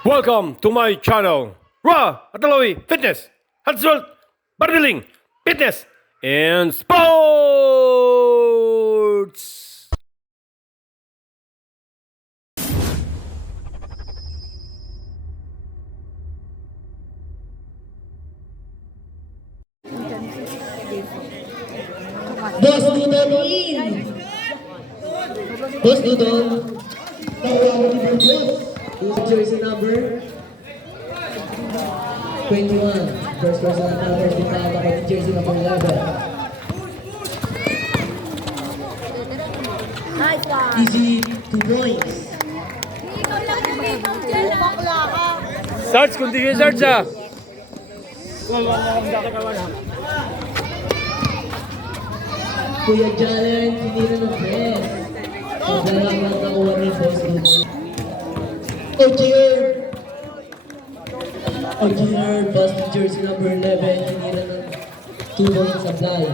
Welcome to my channel, Ra Atalawi Fitness, Health, Bodybuilding, Fitness, and Sports! Boss Dudon in! Boss Dudon, tawag ni Boss. Jersey number 21. First person na first defile ako ni jersey number 11. Nice one. Easy 2 points. Search, kung di search ah! Kuya Jalen, tinira ng press. Ang dalang lang nakuha ni Boss Dudon. Ogier, boss ni jersey number 11, tinira ng 2 points supply.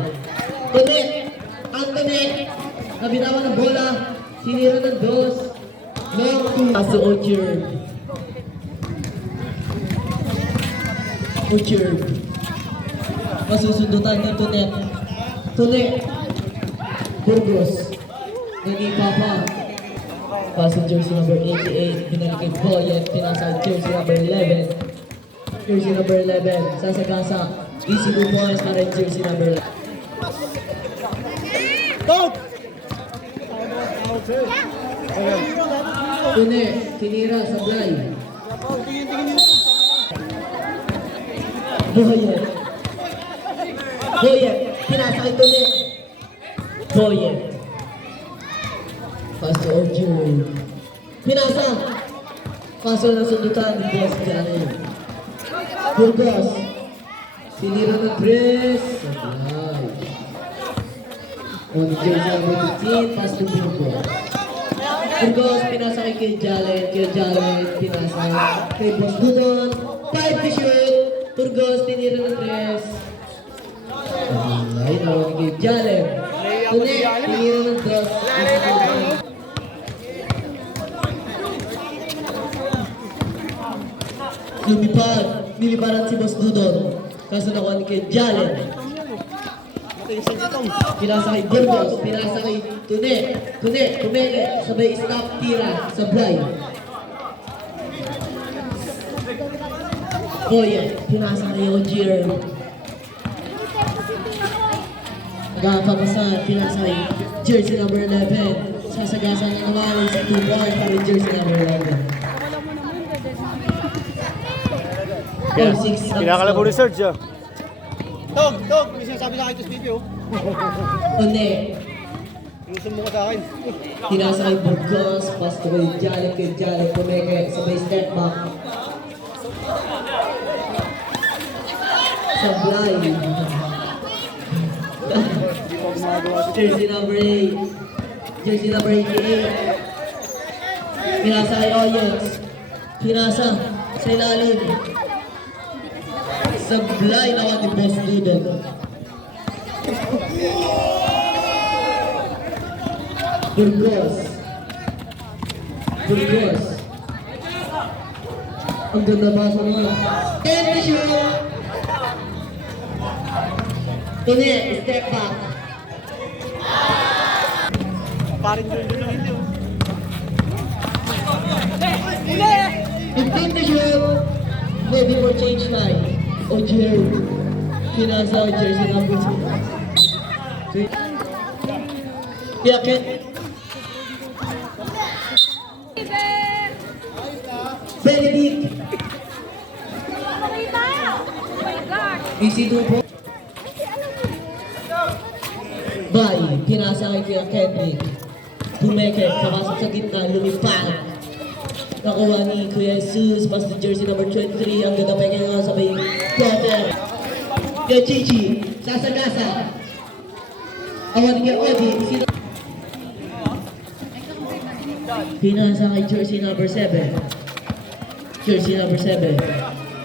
Connect! Ang connect! Nabitawan ng bola, tinira ng dos. Long 2 sa Ogier. Ogier. Masusundutan ni Tunet. Tunet. Burgos. Nanipa pa. Pass jersey number 88, binalik Boyet, pinasa jersey number 11. Jersey number 11, sasagasa, easy 2 points para jersey number 11. Tune, tinira, sablay. Boyet. Boyet, pinasa kay Tune. Boyet. Pass to Orchard. Pinasa. Paso na sundutan ni Boss Jalen. Burgos. Sinira ng press. Sabay. On jersey number 15. Pass to Burgos. Burgos, pinasa kay Jalen. Kay Jalen, pinasa kay Boss Dudon. 5 to shoot. Burgos, tinira ng press. Sabay. Nawag kay Jalen. Tune, tinira ng dos. Lumipad, niliparan si Boss Dudon. Kaso nakuha ni kay Jalen. Pinasa kay Burgos, pinasa kay Tune. Tune, tumeke, sabay stop, tira, sablay. Oye, pinasa kay Ogier. Nagkakapasan, pinasa kay jersey number 11. Sasagasan na naman sa 2 points para jersey number 11. Yeah. Kinakalabo ni Serge ah. Dog, may sinasabi na kayo sa video. Tune. Inusun mo ka sa akin. Tinasa kay Burgos, pass to kay Jalik, tumeke, sabay step back. Sablay. Jersey number 8. Jersey number 88. Pinasa kay Oyens. Pinasa sa ilalim. Sablay naman ni Boss Dudon. Burgos. Burgos. Ang ganda ba sa mga? And shoot! Tune, step back. Paring doon lang hindi. 15 to shoot. Ready for change time. Ogier. Pinasa jersey number 2. Piaket. Benedict. Easy 2 po. Bay. Pinasa kay Kuya Kendrick. Tumeke. Pakasok sa gitna. Lumipad. Nakuha ni Kuya Jesus, pass to jersey number 23, ang ganda pa kaya sabay Peter. Kaya Chichi, sasagasa. Awan kay Odi, pinasa kay jersey number 7. Jersey number 7.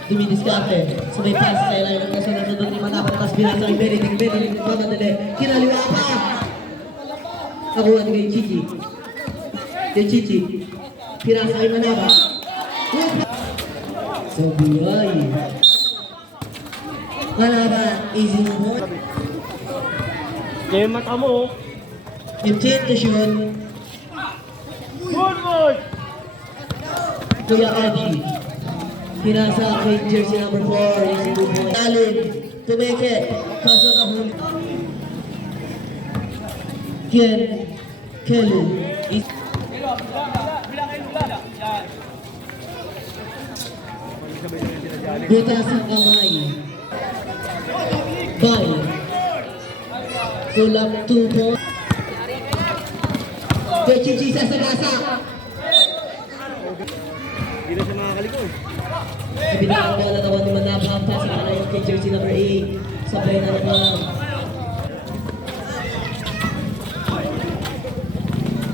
Dumidiskate, sabay pass sa ilalim ng kasunod ni Manapan, tapos pinasa kay Benedict, nagmamadali. Kinaliwa pa! Nakuha ni kay Chichi. Kay Chichi. Pinasa kay Manaba. sa biyay. Kalaban, easy move. Kaya yung mata mo. 15 to shoot. Good boy! Kuya Archie. Pinasa kay jersey number 4. Easy move. Alin, tumeke. Kaso na huli. Kelu. Butas ang kamay. Bye. Tulak 2 points. Kechichi sa sagasa. Hindi na siya makakaliko. Ibinang bola naman ni Manaba. Passing na yung kay jersey number 8. Sabay na naman.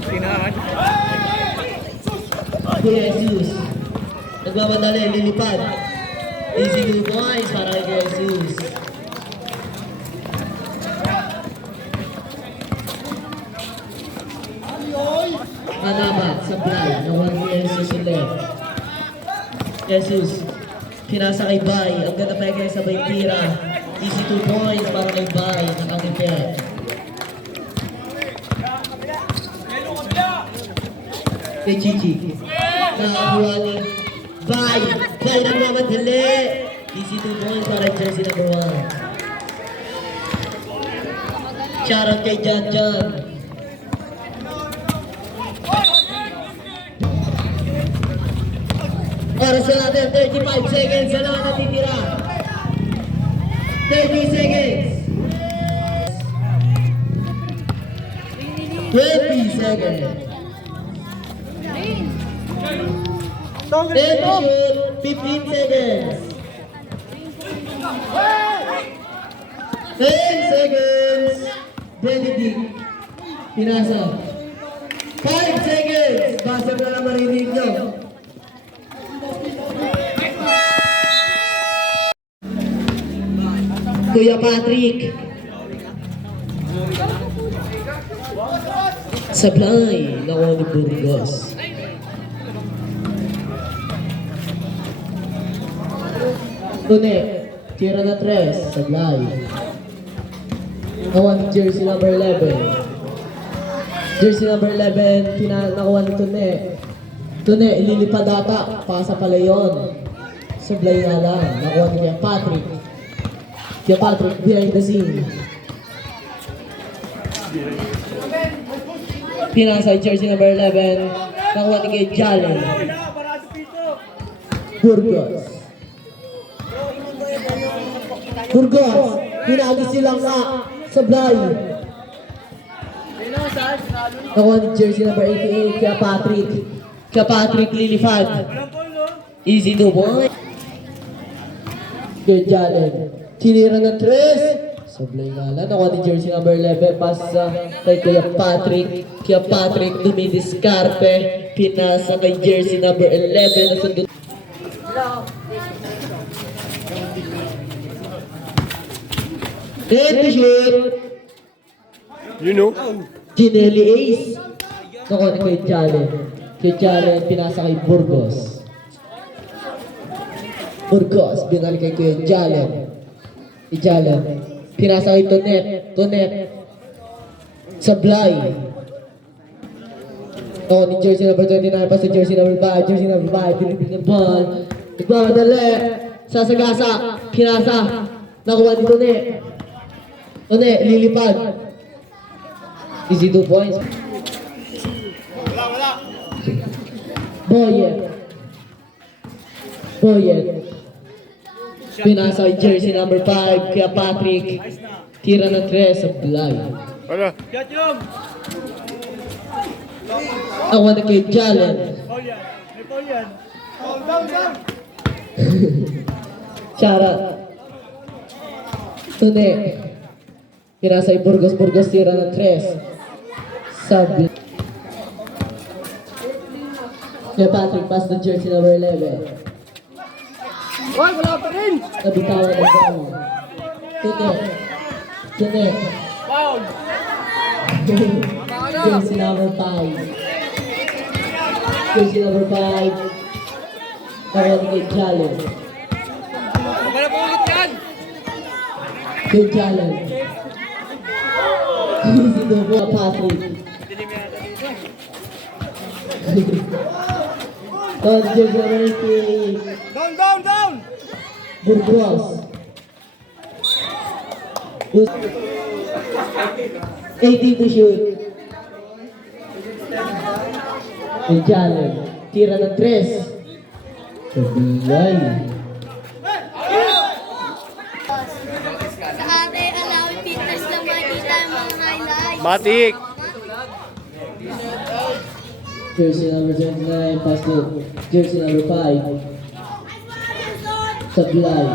Tinahan. Kuya Jesus. Nagmamadali, lilipad. Easy 2 points para kay Kuya Jesus. Manaba, supply. Nawan ni Jesus yung left. Jesus. Pinasa kay Bay. Ang ganda pa kay sabay tira. Easy 2 points para kay Bay. Nakakipit. Kay Chichi. Nakakuha ni Bay. Bay nagmamadali. Easy 2 points para jersey number 1. Shoutout kay John John. Oras na natin, 35 seconds na lang natitira. 30 seconds. 20 seconds. 10 to shoot, 15 seconds. 10 seconds. Benedict. Pinasa. 5 seconds. Basta na lang marinig nyo. Kuya Patrick. Sablay. Nakuha ni Burgos. Tune. Tira na 3. Sablay. Nakuha ni jersey number 11. Jersey number 11. Nakuha ni Tune. Tune. Ililipad ata. Pasa pala yun. Sablay na lang. Nakuha ni Kuya Patrick. Kuya Patrick behind the scene. Pinasa jersey number 11. Nakuha ni kay Jalen. Burgos. Burgos. Pinagis silang ka. Sablay. Nakuha ni jersey number 88. Kuya Patrick. Kuya Patrick lilipad. Easy to boy. Kuya Jalen. Tinira na 3. Sablay nga lang. Nakuha ni jersey number 11. Pasa kay Kuya Patrick. Kuya Patrick dumidiskarte. Pinasa kay jersey number 11. Nasundot. Then to shoot. You know? Ginelli Ace. Nakuha ni Kuya Jalen. Kuya Jalen pinasa kay Burgos. Burgos. Binalik kay Kuya Jalen. Jalen. Pinasa kay Tonet. Tonet. Sablay. Nakuha ni jersey number 29 pa sa jersey number 5. Jersey number 5. Pinipin ng ball. Nagmamadali. Sasagasa. Pinasa. Nakuha ni Tonet. Tonet. Lilipad. Easy 2 points. Boyet. Boyet. Pinasa kay jersey number 5. Kuya Patrick. Tira na 3 sa Blay. Wala. Nakuha na kay Jalen. May Paul yan. Down. Chara. Tune. Pinasa kay Burgos. Burgos tira na 3. Sabi. Kuya Patrick pass the jersey number 11. Hoy, wala pa rin! Nabitawan ng ball. Tune. Tune. Foul! Jersey number 5. Jersey number 5. Nakuha ni kay Jalen. Wala po ulit yan. Kay Jalen. Easy to po, Patrick. Tapos jersey number 3, Down! Burgos. 18 to shoot. Kay Jalen. Tira ng 3. Sabilay. Sa ate, allow fitness lang makikita ang mga highlights. Matik! Jersey number 29, pass to jersey number 5. Sablay.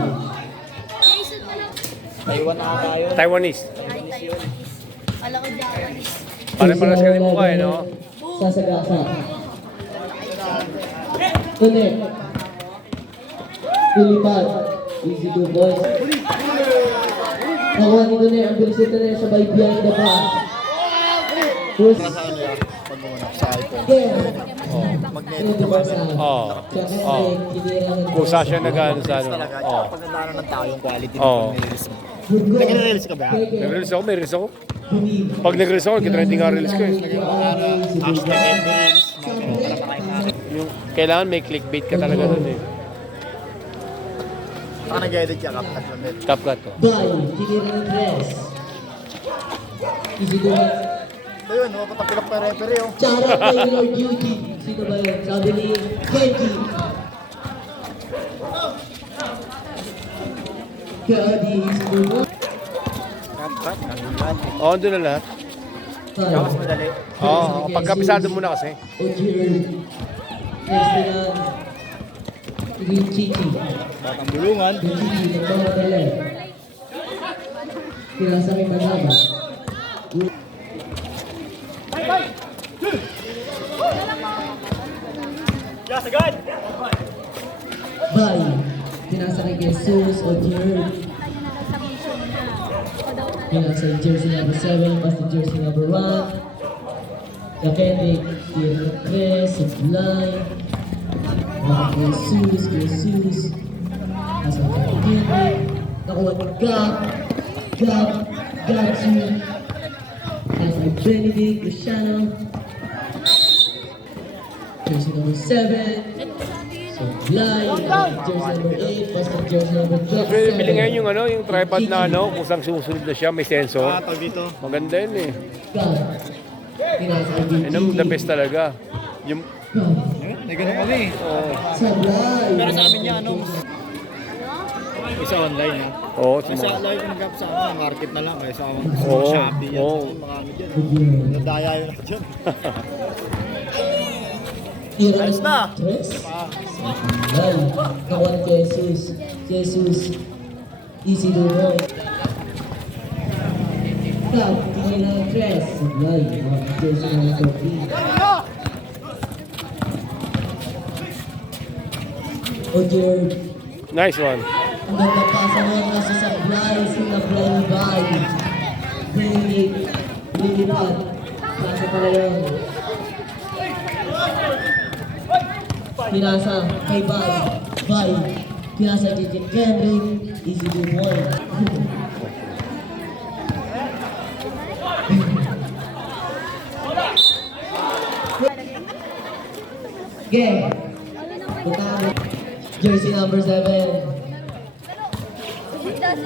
Jason pa lang. Taiwan na tayo. Taiwanese. Ay, tayo. Kala ko Japanese. Pare-paras ka rin mukha eh, no? Sasagasa. Tune. Lilipat. Easy to boys. Nakuha ni Tune. Ang bilis ni Tune. Sabay behind the pass. Push. Game. Oo. Oo. Kusa siya nag-ano sa ano. Oo. Pagandaan ng tao yung quality Oo. nag-release mo. Burgos. Nag-release ka ba? Nag-release ako, may release ako. Believe. Pag nag-release ako, kita nga release ko eh. Hashtag Emirates. Yung, kailangan may clickbait ka talaga dun eh. Saka nag-edit ka kapag ulit. CapCut ko. Bye. Tinira ng 3. Easy to boys. Ito yun, mapatapilak pa referee oh. Charot Taylor Duty. Sino ba yun? Sabi ni Kenji. Kadi is the one. Cut, nagulat. Oo, doon na lahat. Tapos madali. Oo, pagkapisado muna kasi. Ojir. Next na yung Chichi. Batang bulungan. Yung Chichi, nagmamadali. Pinasa kay Manaba. Yes, agad! Bye. Pinasa kay Jesus Ojir. Pinasa yung jersey number 7, pas yung jersey number 1. Kakenik, Tira Chris, Sublay. Jesus. Nasa kay Kendrick. Nakuha ni Gab. Gatsu. Nasa kay Benedict, Luciano. Jersey number 7. Sublay. Jersey number 8, pas yung jersey number 12. Bili ngayon yung ano, yung tripod na ano, kung saan sumusunod na siya, may sensor. Tawag dito. Maganda yun eh. Gab. Pinasa kay Yun ang the best talaga. Yung, May ganun kami. Sublay. Pero sa amin niya, ano? Isa online ha. oo, Kasi live yung gap sa amin, market na lang. Kaya sa Oo, Shopee yan. oo. Mga ano dyan. Ojir. Nadaya yun ako dyan. Ayos na. Tres. Ay, kawan Jesus. Easy to boy. Gab, tingin na ng tres. Ay, jersey na ng 13. Ojir. nice one. Ang ganda pasa mo nasa Sablay. Sinablay ni Bay. Lilipat. Pasa pala yun. Pinasa kay Bay. Pinasa kay Kendrick. Easy to boy. Game. Butano. Jersey number 7.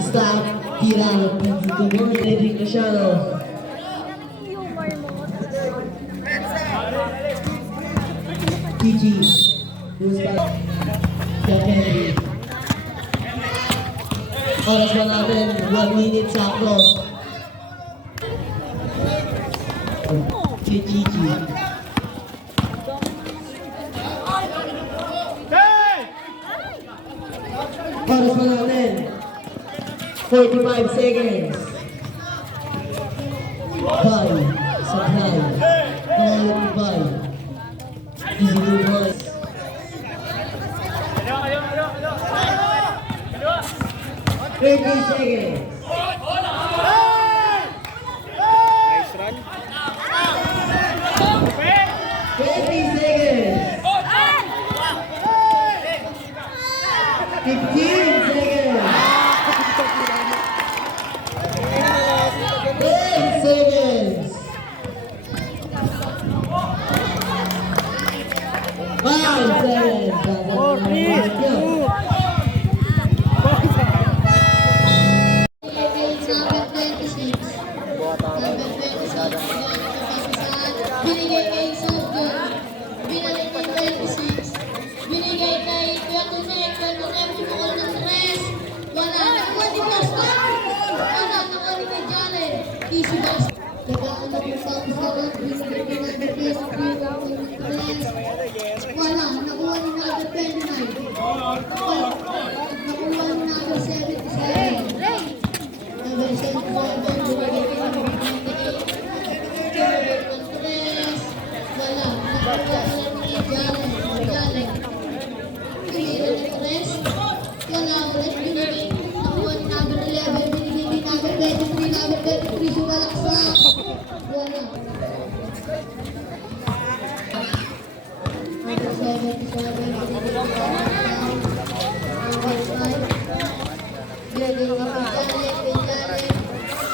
Stop. Tira. Easy to boy. Kendrick Luciano. Humor mo. Gigi. Who's back? Kaya Kendrick. Oras na natin. 1 minute sakto. Si Gigi. Oras na natin. 45 seconds. Bye. Supply. Pangalan ni Bye. Easy to boys. Thirty seconds. Nice run. 20 seconds. seconds. 5 seconds. Binigay kay Sogo. Binalik kay 26. Binigay kay Tuyakunek. Tuyakunek, pumukol ng 3. Wala. Nakuha ni Boston. Wala. Nakuha ni kay Jalen. Easy Boston. Nagaan na kung saan sa lang. Binigay kay number 3. Wala. Nakuha ni number 29. Nakuha ni number 77. Number 77. Binigay kay number 98. Wala. Nakuha ni Jalen. Jalen. Binigay ni Tres. Wala. Ulit binigay. Nakuha ni number 11. Binigay ni number 23. Number 23. Sumalaksak. Wala. Number 77. Number 5. Binigay ni Jalen.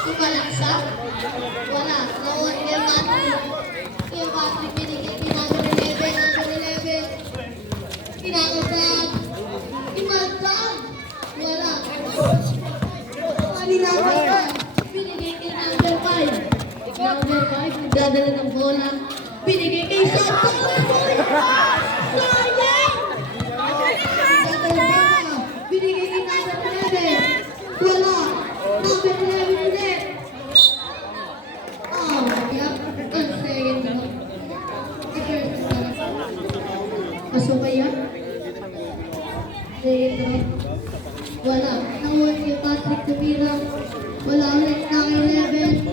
Sumalaksak. Wala. Nakuha ni Patrick. Yung Patrick binigay ni number 11. Number 11. Pinakasag. Imaltag. Wala. Kanina number 5. Binigay kay number 5. Number 5. Nagdadala ng bola. Binigay kay Santos. Sayang! Binigay kay number 11. Wala. Number 11 ulit. Oh, yeah. Ang second mo. Pasok kaya? Second mo. Wala. Nakuha ni Patrick Tumira. Wala ulit na kay 11.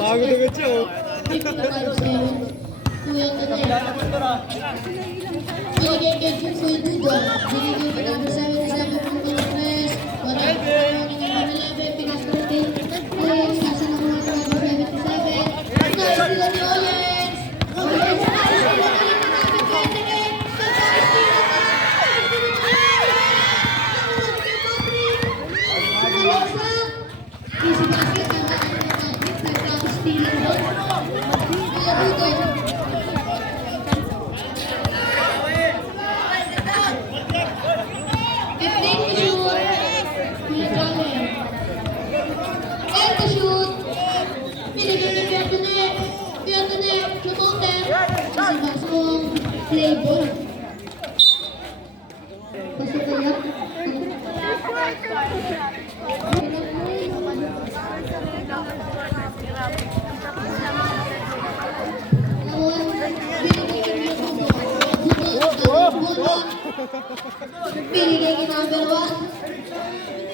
Bago na siya, oh. Binigay kay Jimfoy Dudo. Binigay kay number 77 from Dolores. Wala. Number 11. Pinasperate. Oyens. Nasa nakuha ng number 77. Nice sila ni Oyens. Oyens. Nice sila ni number 28. Nice sila ni Alexa. Easy basket. Tandaan ni Patrick. Nag-practice stealing doon. Kuya Dudo. Playboy. Pasok kaya? Binigay kay number 1.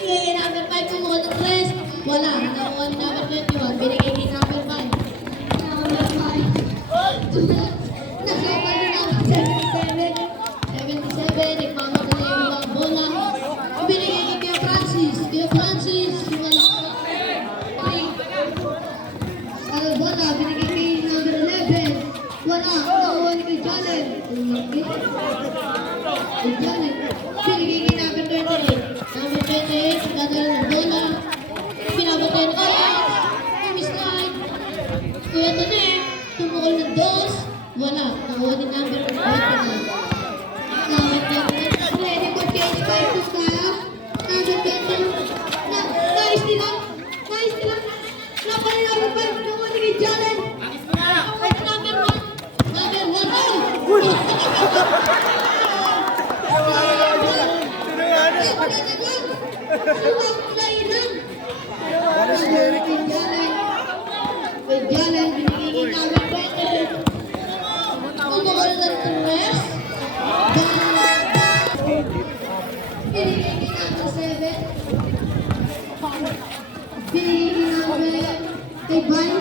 Binigay kay number 5. Kumuha ng 3. Wala. Nakuha ni number 21. Binigay kay number 5. Number 5. Nasama ni number 77. 77. Nagmamadali ang bola. Binigay kay Kuya Francis. Kuya Francis. Ang bola. Binigay kay number 11. Wala. Nakuha ni kay Jalen. Jalen. Binigay kay number 28. Number 28. Dadala ng bola. Pinabatay ng Oyens. Umislide. Kuya Tanek. Tumukol ng 2. Wala. Nakuha ni number 29. Number 29. Ready for change 5 to stop. Number 20. Nice nila. Nice nila. Nakuha ni number 5. Nakuha ni kay Jalen. Nakuha ni number 1. Number 1. Kay Bay,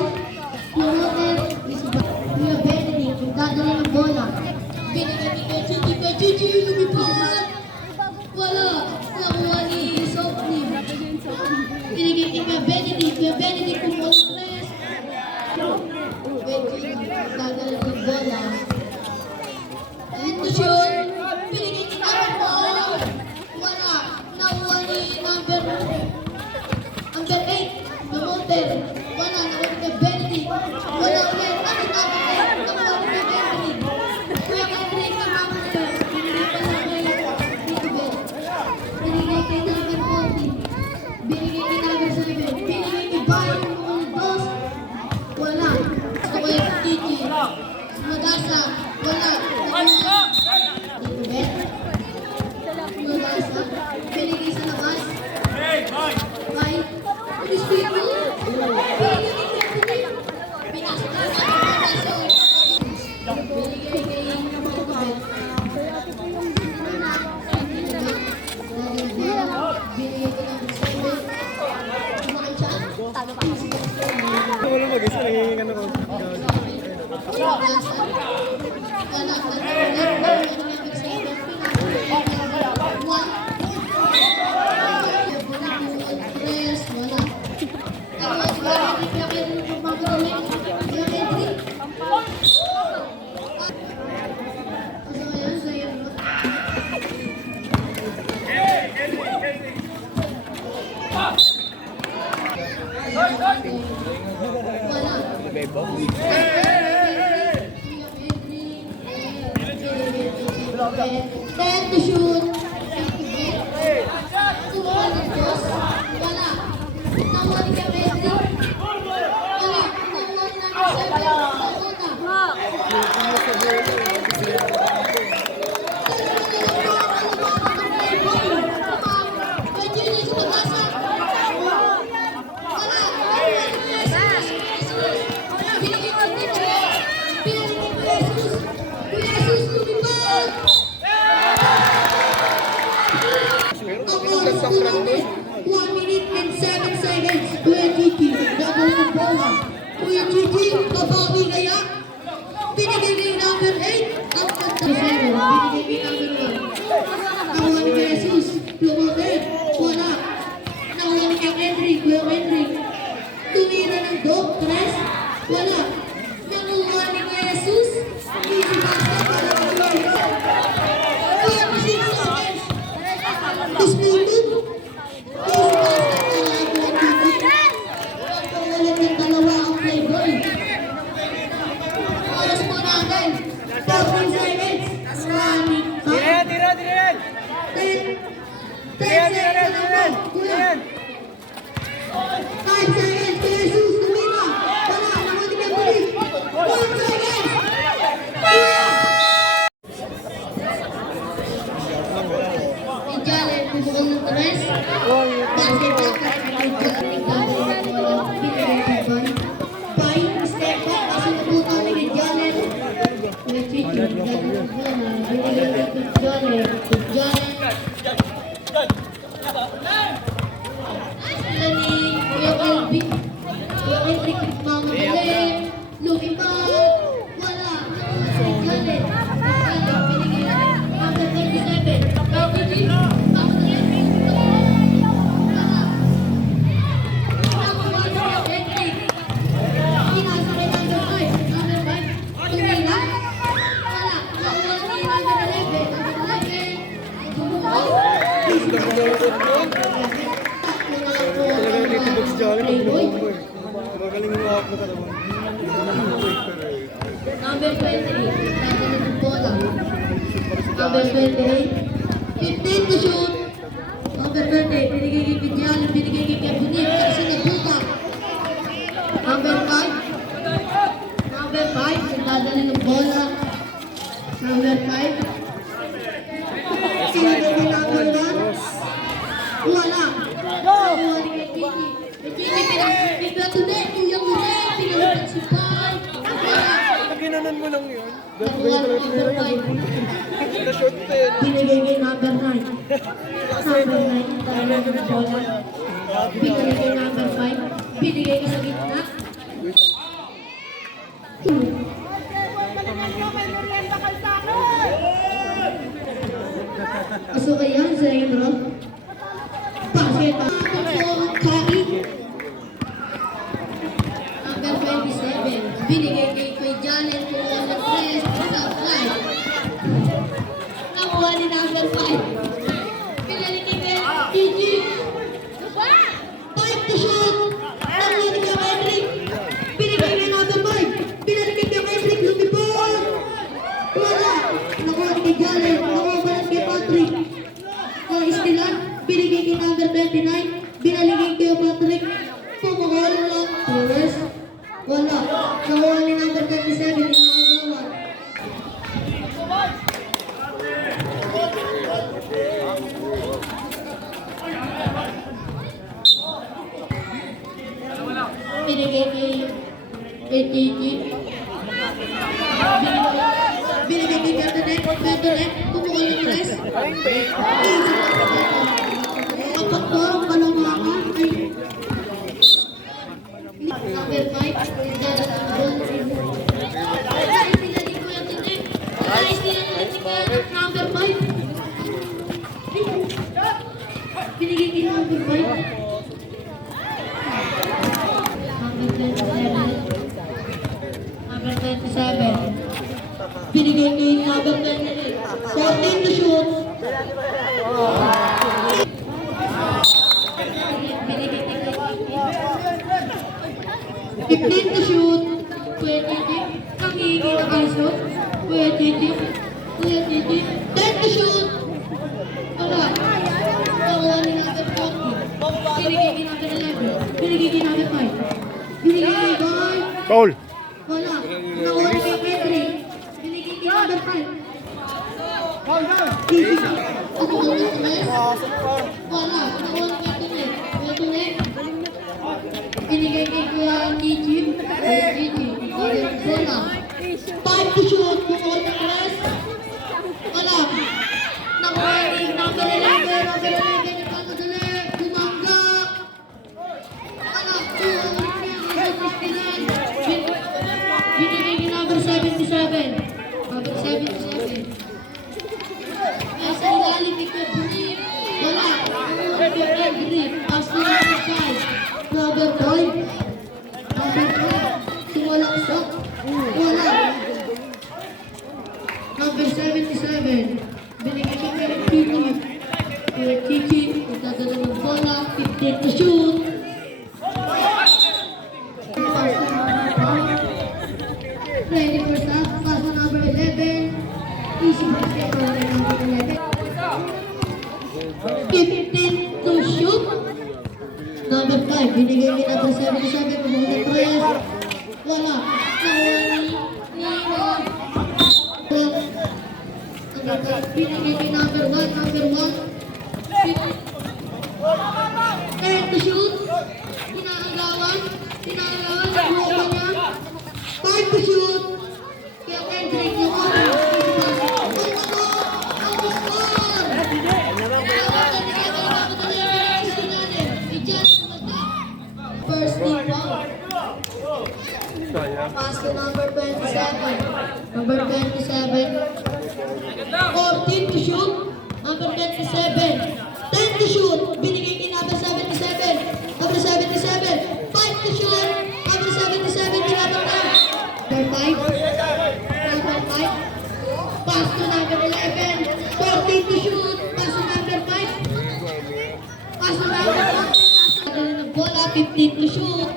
Loroter, Kuya Benedict, dadali ng bola. Binigay kay Chichi, lumipad! Wala, nakuha ni Sopni. Binigay kay Kuya Benedict kumultres. Dadali ng bola. Ito siya, binigay kay Kapapol. Wala, nakuha ni number 8, Loroter. Wala, nakuha ni Kuya Benedict. Wala ulit, nakuha ni Kuya Benedict. Kuya Benedict, nakuha ni binigay pa lang kay Tito Ben. Binigay kay number 40. Binigay kay number 7. Binigay kay Bayo ng dos. Wala. Nakuha ni Titi. Magasa. Wala. Nakuha Tito Ben. Magasa. Binigay sa labas. Bay. Crispino. Binigay kay Putin. Pinasok na sa Magasa. Binigay kay Tito Ben. Wala mag-isa, nangingigan ako. Then to shoot. Kumuha ng dos. Wala. Nakuha ni Kapetri. Wala. Nakuha ni number 7. Sakota. One minute and 7 seconds. Kuya Gigi, double ng bola. Kuya Gigi, kabawi kaya. Binigay kay number 8. Ang kanta 7. Binigay kay number 1. Nakuha ni Kuya Jesus. Lumoted. Wala. Nakuha ni Kuya Henry. Kuya Henry. Tumira ng 2. Wala. Nakuha ni Kuya Jesus. Easy basta para kay Kuya Jesus. Kuya 6 seconds. Disputed. Ulit ng dalawa ang playboy. Oras po natin. 14 seconds. Tira! 10 seconds na po. Kuya. 5 seconds. Kuya Jesus, tumira. Wala. Nakuha ni Kuya. 1 seconds. Kuya. Ijale, pupukol ng 3. Basket jacket. Bay, step back. Kasi nabuto ni Ijale. Kuya Chichi. Binigay kay Ijale. Sila ni Kuya Elvin. Kuya Elvin, mga mabili. Lumipad. Wala. Ijale. Binigay number 37. Kapiti. Bakit na yan? Wala. Nakuha ni Kuya Elvin. Pinasa kay number 5. Number 5. Tumila. Wala. Nakuha ni number 11. Number 11. Bumukaw. Talagang nitibag si Johnny, pag mo eh. Magaling mo ako na naman. Number 23, dadali ng bola. Number 28, 15 to shoot. Number 30, binigay kay Pidyal, binigay kay Kebunik, kasi nagbuka. Number 5, dadali ng bola. Number 5, binigay kay number 1. Wala. Nakuha ni kay Gigi. Kay Gigi, pinagpipigla today, Kuya Kuya, pinalitan si Pai. Wala. Ginanon mo lang yun. Nakuha ni number 5. Na-short pa yun. Binigay kay number 9. Number 9, dadali ng bola. Binigay kay number 5. Binigay ko sa gitna. Aso kaya, second row. Basket. Kari. Number 27. Binigay kay Kuya Janet kung walang press sa 5. Nakuha ni number 5. Pinalikin kay Gigi. 5 to shoot. Nakuha ni kay Patrick. Binigay kay number 5. Pinalikin kay Patrick. Lumipon. Wala. Nakuha ni kay Janet. Nakuha pa kay Patrick. Istilan. Binigay kay number 29. Binaligay kay Patrick. Pumakalan lang. Yes. Wala. Nakuha ni number 27. Nakagawan. Binigay kay Gigi. Binigay kay Gatonek. Gatonek. Pumukul ng press. Kapag dorong kalamangan ay number 5. Ay, pinalik ko yung Gatonek. Ay, pinalik ko yung number 5. Binigay kay number 5. Number 27. Binigay kay number 28. 14 to shoot. Binigay kay 15 to shoot. Kuya Titi. Nangihingi na kaso. Kuya Titi. 10 to shoot. Wala. Nakuha ni number 40. Binigay kay number 11. Binigay kay number 5. Binigay kay Boy. Foul. Wala. Nakuha ni kay Petri. Binigay kay number 5. Easy. Ako ba ng tres? Wala. Nakuha ni kay Tunek. Kuya Tunek. Binigay kay Kuya Gigi. Kuya Gigi. Wala. 5 to shoot. Nakuha ni tres. Wala. Nakuha ni number 11. Number 11. Nagkamadali. Bumangga. Wala. Binigay kay number 77. Number 77. Nasa ilalim ni Kuya Bunip. Wala. Number 5. Pass to number 5. Number 5. Number 5. Simulang shot. Wala. Number 77. Binigay kay Kuya Kiki. Kuya Kiki. Nagdadala ng bola. 15 to shoot. Ready for start. Pass to number 11. Easy basket for number 11. 15 to shoot. Number 5. Binigay kay number 77. Pabukit press. Wala. Binigay kay number 1. Number 1. 10 to shoot. Pinakagawan. Buka niya. 5 to shoot. Kaya Kendrick yung oras. First team foul. Pass to number 27. Number 27. 14 to shoot. Number 27. 10 to shoot. Binigay kay number 77. Number 77. 5 to shoot. Number 77. Pinapatay. Number 5. Number 5. Pass to number 11. 14 to shoot. Pass to number 5. Pass to number 4. Bola 15 to shoot.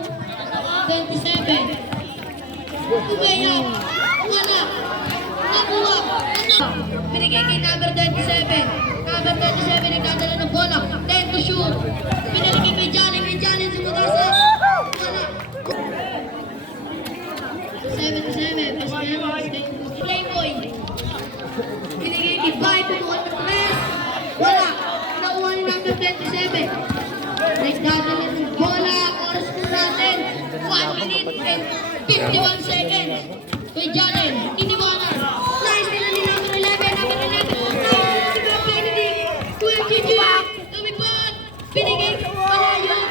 27. Umayap. Wala. Nakuha. Binigay kay number 27. Number 27 nagdadala ng bola. 10 to shoot. Binigay kay Janet. Kay Janet sumutasa. Wala. 77. Playboy. Binigay kay Bay. Pumuha ng press. Wala. Nakuha ni number 27. Nagdadala ng bola. Oras po natin. 1 minute and 51 seconds. Kay Jaren. Iniwanan. Nice nila ni number 11. Number 11. Nice. Si Kuya Benedict. Kuya Gigi. Lumipad. Binigay. Wala yun.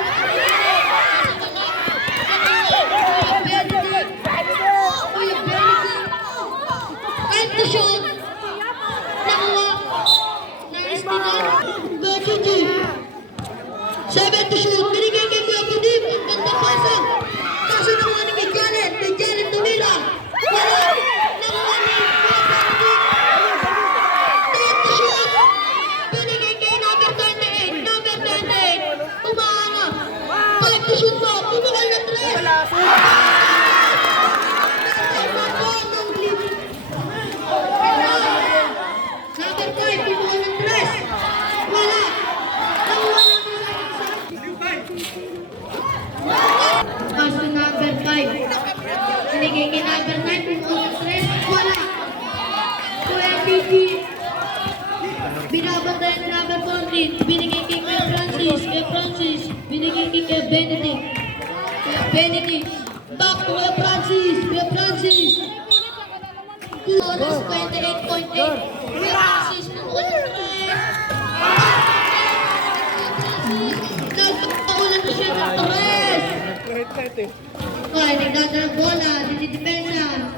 Benedict. Back to Kuya Francis. Kuya Francis. 2 oras 28.8. Kuya Francis. Tumuol ng 3. Nagpaulan na siya ng 3. Okay, nagdadalang bola. Dinidepensa.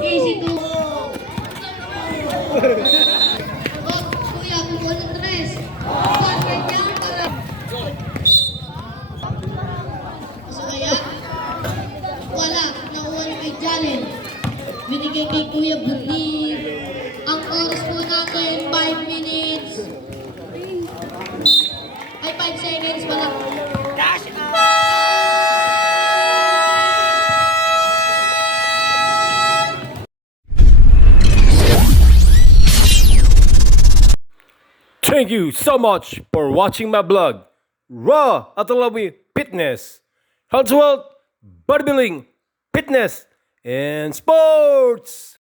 Easy to. Kuya, tumuol ng 3. Basket niya para. So kaya, wala. Nakuha ni kay Jalen. Binigay kay Kuya Budi. Ang oras po natin, 5 minutes. Ay, 5 seconds pala. Thank you so much for watching my blog, Raw Atalawi Fitness, Health, Wealth, Bodybuilding, Fitness, and Sports.